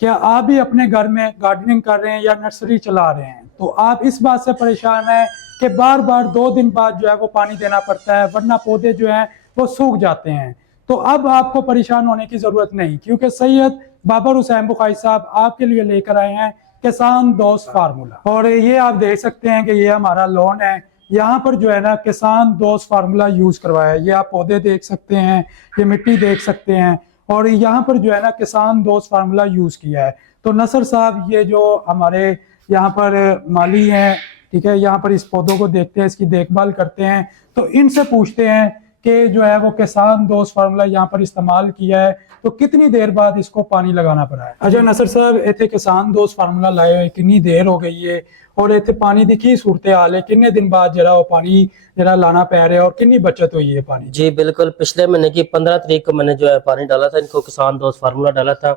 क्या आप भी अपने घर में गार्डनिंग कर रहे हैं या नर्सरी चला रहे हैं, तो आप इस बात से परेशान हैं कि बार बार 2 दिन बाद जो है वो पानी देना पड़ता है, वरना पौधे जो हैं वो सूख जाते हैं। तो अब आपको परेशान होने की ज़रूरत नहीं, क्योंकि सैयद बाबर हुसैन बुखारी साहब आपके लिए लेकर आए हैं किसान दोस्त फार्मूला। और ये आप देख सकते हैं कि ये हमारा लॉन है, यहाँ पर जो है ना किसान दोस्त फार्मूला यूज़ करवाया है। ये आप पौधे देख सकते हैं, ये मिट्टी देख सकते हैं, और यहाँ पर जो है ना किसान दोस्त फार्मूला यूज़ किया है। तो नसर साहब ये जो हमारे यहाँ पर माली हैं, ठीक है, यहाँ पर इस पौधों को देखते हैं, इसकी देखभाल करते हैं, तो इनसे पूछते हैं कि जो है वो किसान दोस्त फार्मूला यहाँ पर इस्तेमाल किया है तो कितनी देर बाद इसको पानी लगाना पड़ा है। अच्छा नसर साहब, इतने किसान दोस्त फार्मूला लाए हुए कितनी देर हो गई है और इतने पानी की की सूरत हाल है, कितने दिन बाद जरा वो पानी जरा लाना पै रहा है और कितनी बचत हुई है पानी? जी बिल्कुल, पिछले महीने की 15 तारीख को मैंने जो है पानी डाला था, इनको किसान दोस्त फार्मूला डाला था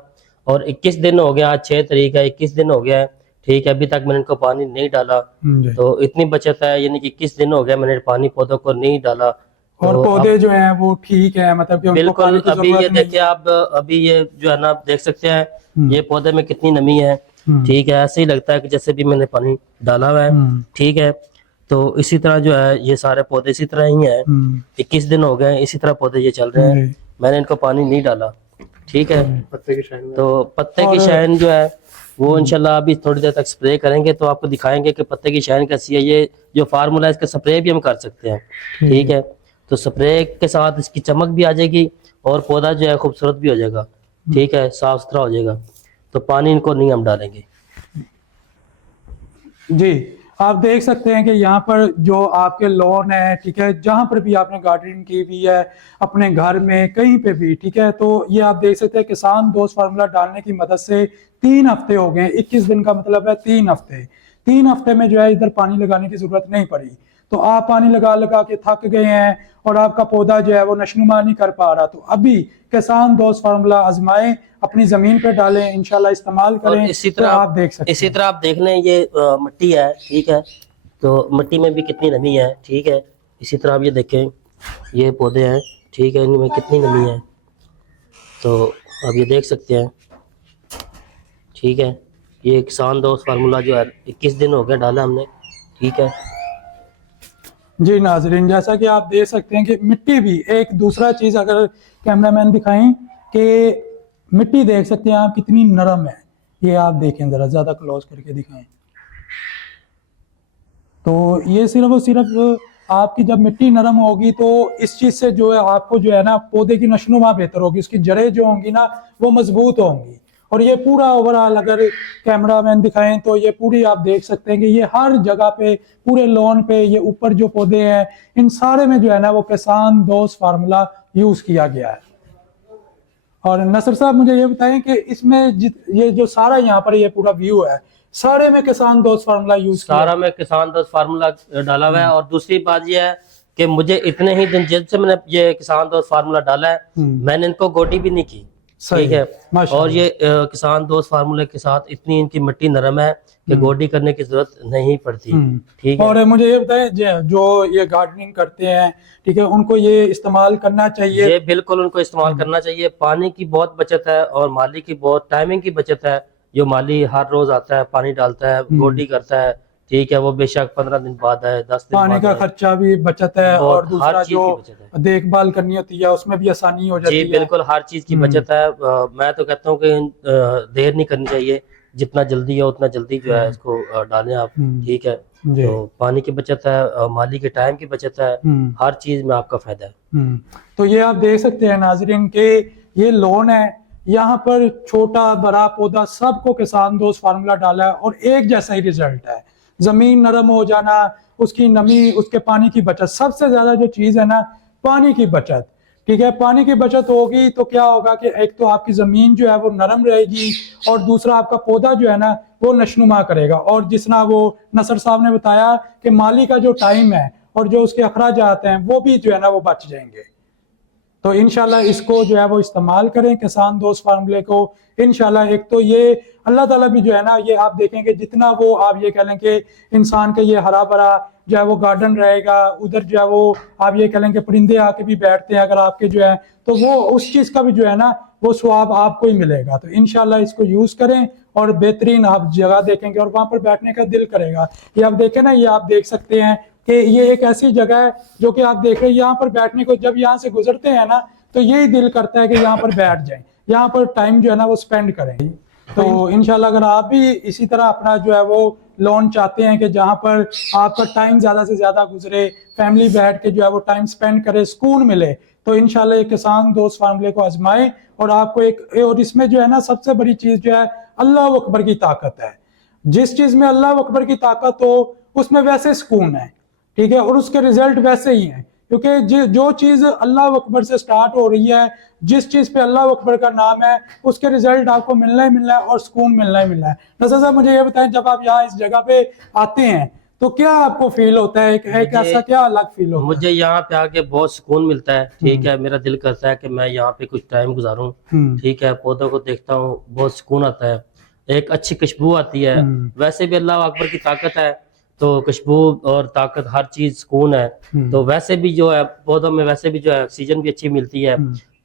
और 21 दिन हो गया, आज 6 तारीख है, 21 दिन हो गया है, ठीक है, अभी तक मैंने इनको पानी नहीं डाला। तो इतनी बचत है, यानी कि 21 दिन हो गया मैंने पानी पौधों को नहीं डाला। और तो पौधे जो हैं वो ठीक है, मतलब कि उनको बिल्कुल पानी की अभी ये जरूरत नहीं देखिए आप, अभी ये जो है ना आप देख सकते हैं ये पौधे में कितनी नमी है, हम्म। ठीक है, ऐसे ही लगता है कि जैसे भी मैंने पानी डाला हुआ है, ठीक है। तो इसी तरह जो है ये सारे पौधे इसी तरह ही हैं, 21 दिन हो गए इसी तरह पौधे ये चल रहे हैं, मैंने इनको पानी नहीं डाला, ठीक है। पत्ते की शाइन में। तो पत्ते की शाइन जो है वो इंशाल्लाह अभी थोड़ी देर तक स्प्रे करेंगे तो आपको दिखाएंगे कि पत्ते की शाइन कैसी है। ये जो फार्मूला है इसका स्प्रे भी हम कर सकते हैं, ठीक है। तो स्प्रे के साथ इसकी चमक भी आ जाएगी और पौधा जो है खूबसूरत भी हो जाएगा, ठीक है, साफ सुथरा हो जाएगा। तो पानी इनको नहीं हम डालेंगे। जी, आप देख सकते हैं कि यहाँ पर जो आपके लॉन है, ठीक है, जहाँ पर भी आपने गार्डनिंग की हुई है अपने घर में कहीं पे भी, ठीक है, तो ये आप देख सकते हैं किसान दोस्त फार्मूला डालने की मदद से 3 हफ्ते हो गए। 21 दिन का मतलब है 3 हफ्ते। 3 हफ्ते में जो है इधर पानी लगाने की जरूरत नहीं पड़ी। तो आप पानी लगा लगा के थक गए हैं और आपका पौधा जो है वो नशनुमा नहीं कर पा रहा, तो अभी किसान दोस्त फार्मूला आजमाएं, अपनी जमीन पे डालें, इंशाल्लाह इस्तेमाल करें। इसी तो तरह आप देख सकते इसी तरह आप देख लें, ये मिट्टी है, ठीक है, तो मिट्टी में भी कितनी नमी है, ठीक है। इसी तरह आप ये देखें, ये पौधे हैं, ठीक है, इनमें कितनी नमी है, तो आप ये देख सकते हैं, ठीक है। ये किसान दोस्त फार्मूला जो है 21 दिन हो गए डाला हमने, ठीक है। जी नाजरीन, जैसा कि आप देख सकते हैं कि मिट्टी भी एक दूसरा चीज़, अगर कैमरामैन दिखाएं कि मिट्टी देख सकते हैं आप कितनी नरम है। ये आप देखें, ज़रा ज़्यादा क्लोज करके दिखाएं, तो ये सिर्फ और सिर्फ आपकी जब मिट्टी नरम होगी तो इस चीज़ से जो है आपको जो है ना पौधे की नशोनुमा बेहतर होगी, उसकी जड़ें जो होंगी ना वो मजबूत होंगी। और ये पूरा ओवरऑल अगर कैमरामैन दिखाएं तो ये पूरी आप देख सकते हैं कि ये हर जगह पे, पूरे लॉन पे, ये ऊपर जो पौधे हैं इन सारे में जो है ना वो किसान दोस्त फार्मूला यूज किया गया है। और नसर साहब मुझे ये बताएं कि इसमें ये जो सारा यहाँ पर ये पूरा व्यू है, सारे में किसान दोस्त फार्मूला यूज किया है? सारा में किसान दोस्त फार्मूला डाला हुआ है। और दूसरी बात ये है कि मुझे इतने ही दिन जब से मैंने ये किसान दोस्त फार्मूला डाला है, मैंने इनको गोडी भी नहीं की, ठीक है। और ये किसान दोस्त फार्मूले के साथ इतनी इनकी मिट्टी नरम है कि गोडी करने की जरूरत नहीं पड़ती, ठीक है। और मुझे ये बताएं, जो ये गार्डनिंग करते हैं, ठीक है, उनको ये इस्तेमाल करना चाहिए? ये बिल्कुल उनको इस्तेमाल करना चाहिए। पानी की बहुत बचत है और माली की बहुत टाइमिंग की बचत है। जो माली हर रोज आता है, पानी डालता है, गोडी करता है, ठीक है, वो बेशक 15 दिन बाद है, 10 दिन पानी बाद का है, खर्चा भी बचत है और दूसरा हर चीज जो की बचत है। देखभाल करनी होती है उसमें भी आसानी हो जाती जी है। बिल्कुल, हर चीज की बचत है। मैं तो कहता हूँ कि देर नहीं करनी चाहिए, जितना जल्दी है उतना जल्दी जो है इसको डालें आप, ठीक है। तो पानी की बचत है, माली के टाइम की बचत है, हर चीज में आपका फायदा है। तो ये आप देख सकते हैं नाजरीन के ये लोन है, यहाँ पर छोटा बड़ा पौधा सबको किसान दोस्त फार्मूला डाला है और एक जैसा ही रिजल्ट है। जमीन नरम हो जाना, उसकी नमी, उसके पानी की बचत, सबसे ज्यादा जो चीज है ना पानी की बचत, ठीक है। पानी की बचत होगी तो क्या होगा कि एक तो आपकी जमीन जो है वो नरम रहेगी और दूसरा आपका पौधा जो है ना वो नशनुमा करेगा। और जिस तरह वो नसर साहब ने बताया कि माली का जो टाइम है और जो उसके अखराजात हैं वो भी जो है ना वो बच जाएंगे। तो इंशाल्लाह इसको जो है वो इस्तेमाल करें, किसान दोस्त फार्मूले को। इंशाल्लाह एक तो ये अल्लाह ताला भी जो है ना, ये आप देखेंगे जितना वो आप ये कह लें कि इंसान के ये हरा भरा जो है वो गार्डन रहेगा, उधर जो है वो आप ये कह लें कि परिंदे आके भी बैठते हैं अगर आपके जो है, तो वो उस चीज़ का भी जो है ना वो स्वाब आपको ही मिलेगा। तो इंशाल्लाह इसको यूज़ करें और बेहतरीन आप जगह देखेंगे और वहाँ पर बैठने का दिल करेगा। ये आप देखें ना, ये आप देख सकते हैं कि ये एक ऐसी जगह है जो कि आप देख रहे हैं, यहाँ पर बैठने को जब यहाँ से गुजरते हैं ना तो यही दिल करता है कि यहाँ पर बैठ जाएं, यहाँ पर टाइम जो है ना वो स्पेंड करें। तो इंशाल्लाह अगर आप भी इसी तरह अपना जो है वो लोन चाहते हैं कि जहाँ पर आपका टाइम ज़्यादा से ज़्यादा गुजरे, फैमिली बैठ के जो है वो टाइम स्पेंड करे, सुकून मिले, तो इंशाल्लाह ये किसान दोस्त फार्मूले को आजमाएं। और आपको एक और इसमें जो है ना सबसे बड़ी चीज़ जो है अल्लाह अकबर की ताकत है। जिस चीज़ में अल्लाह अकबर की ताकत हो उसमें वैसे सुकून है, ठीक है, और उसके रिजल्ट वैसे ही हैं, क्योंकि जो चीज़ अल्लाह अकबर से स्टार्ट हो रही है, जिस चीज़ पे अल्लाह अकबर का नाम है, उसके रिजल्ट आपको मिलना ही मिलना है और सुकून मिलना ही मिलना है। नज़र साहब मुझे ये बताएं, जब आप यहाँ इस जगह पे आते हैं तो क्या आपको फील होता है, एक ऐसा क्या अलग फील होता है? मुझे यहाँ पे आके बहुत सुकून मिलता है, ठीक है। मेरा दिल करता है कि मैं यहाँ पे कुछ टाइम गुजारूं, ठीक है। पौधों को देखता हूँ, बहुत सुकून आता है, एक अच्छी खुशबू आती है। वैसे भी अल्लाह अकबर की ताकत है, तो खुशबू और ताकत हर चीज सुकून है। तो वैसे भी जो है पौधों में वैसे भी जो है ऑक्सीजन भी अच्छी मिलती है,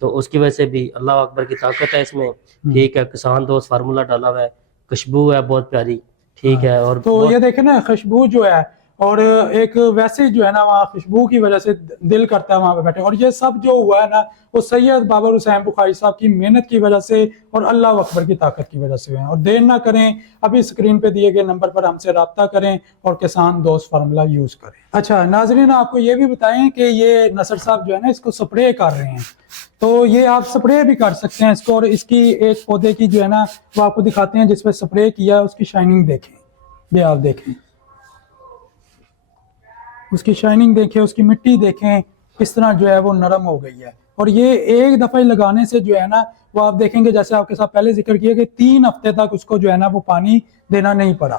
तो उसकी वजह से भी अल्लाह अकबर की ताकत है इसमें, ठीक है। किसान दोस्त फार्मूला डाला हुआ है, खुशबू है बहुत प्यारी, ठीक है। और तो ये देखें ना खुशबू जो है, और एक वैसे जो है ना वहाँ खुशबू की वजह से दिल करता है वहाँ पे बैठे। और ये सब जो हुआ है ना वो सैयद बाबर हुसैन बुखारी साहब की मेहनत की वजह से और अल्लाह अकबर की ताकत की वजह से हुए हैं। और देर ना करें, अभी स्क्रीन पे दिए गए नंबर पर हमसे रब्ता करें और किसान दोस्त फार्मूला यूज करें। अच्छा नाजरीन, आपको ये भी बताएं कि ये नसर साहब जो है ना इसको स्प्रे कर रहे हैं, तो ये आप स्प्रे भी कर सकते हैं इसको। और इसकी एक पौधे की जो है ना वो आपको दिखाते हैं जिसपे स्प्रे किया है, उसकी शाइनिंग देखें, ये आप देखें, उसकी शाइनिंग देखें, उसकी मिट्टी देखें, किस तरह जो है वो नरम हो गई है। और ये एक दफ़ा ही लगाने से जो है ना वो आप देखेंगे, जैसे आपके साथ पहले जिक्र किया कि 3 हफ्ते तक उसको जो है ना वो पानी देना नहीं पड़ा।